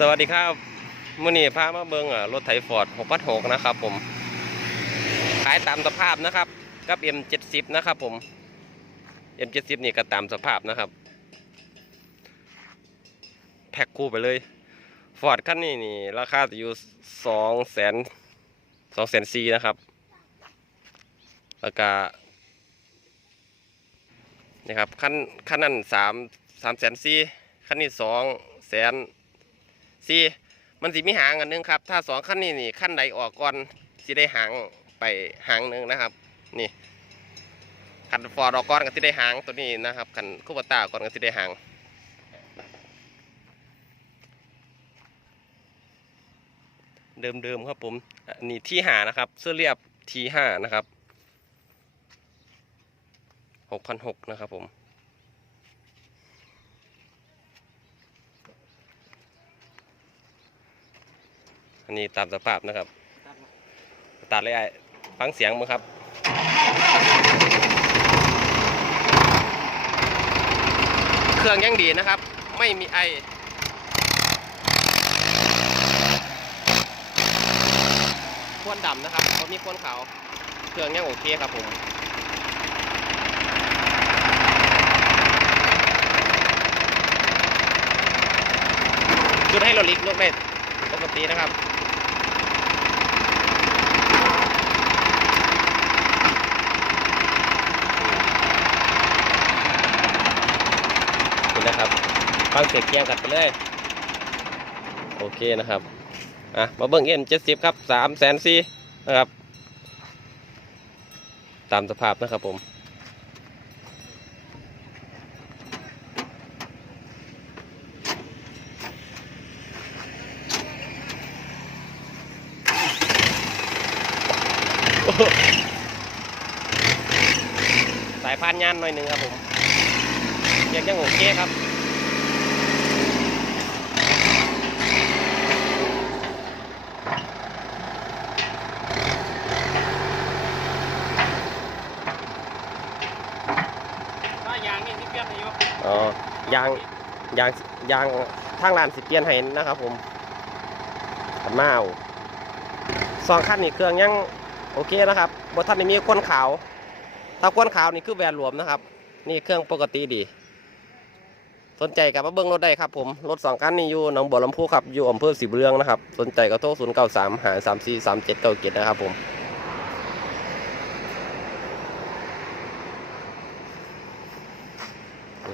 สวัสดีครับมื่อนี้พามาเบิงอะรถไถฟอร์ด6.6นะครับผม ขายตามสภาพนะครับ กับ M70 นะครับผม M70 นี่ก็ตามสภาพนะครับ แพ็คคู่ไปเลยฟอร์ดคันนี้นี่ ราคาจะอยู่สองแสนสองแสนซีนะครับแล้วก็นี่ครับคันคันนั้นสามสามแสนซีคันนี้สองแสน ซีมันสิมีหางอันนึงครับ ถ้าสองคันนี้นี่คันใดออกก่อนสิได้หางไปหางนึงนะครับ นี่คันฟอร์ดออกก่อนก็สิได้หางตัวนี้นะครับคันคูปตาก่อนก็สิได้หางเดิมๆครับผมนนี้ที่หานะครับ เสื้อเรียบทีห้านะครับหกพันหกนะครับผม อันนี้ตามสภาพนะครับ ตัดเลยไอ้ฟังเสียงมั้งครับเครื่องยังดีนะครับ ไม่มีไอควนดำนะครับเขามีควนขาวเครื่องยังโอเคครับผมจุดให้รถลิกรถเล็ดปกตินะครับ นะครับฟังเสียงเกียงกัดไปเลยโอเคนะครับอะมาเบิ่งเอ็มเจ็ดสิบครับสามแสนสี่นะครับ ตามสภาพนะครับผมสายพานยานหน่อยหนึ่งครับผม เรียกยังโอเคครับถ้ายางนี่ที่เปลี่ยนอายุอ๋อยางยางยางทางร้านสิเปลี่ยนให้นะครับผมขันมาเอาสองคันนี่เครื่องยังโอเคนะครับบนท่านนี่มีควนขาว ถ้าควนขาวนี่คือแบรนด์รวมนะครับ นี่เครื่องปกติดี สนใจกับมาเบิ้งรถได้ครับผมรถสองคันนี่อยู่หนองบัวลำพูครับอยู่อำเภอสีบุญเรืองนะครับสนใจก็โทรศูนย์เก้าสามหาสามสี่สามเจ็ดเก้าเจ็ดนะครับผม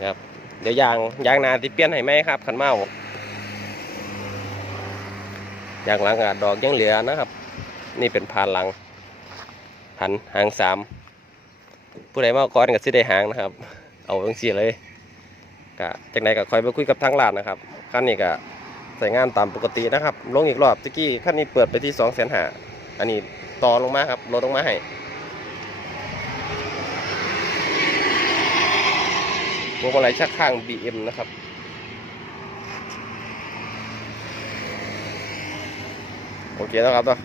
ครับเดี๋ยวยางยางนาติเปลี่ยนให้ไหมครับขันเมายางหลังอะดอกยังเหลือนะครับ นี่เป็นพานหลังหันหางสามผู้ใดมาก่อนก็สิได้หางนะครับ เอาจังซี่เลย กะจากไหนก็คอยไปคุยกับทางร้านนะครับขั้นนี้ก็ใส่งานตามปกตินะครับ ลงอีกรอบตะกี้ขั้นนี้เปิดไปที่สองแสนหาอันนี้ต่อลงมาครับลดลงมาให้พวงมาลัยชักข้าง BM นะครับโอเคแล้วครับเนาะ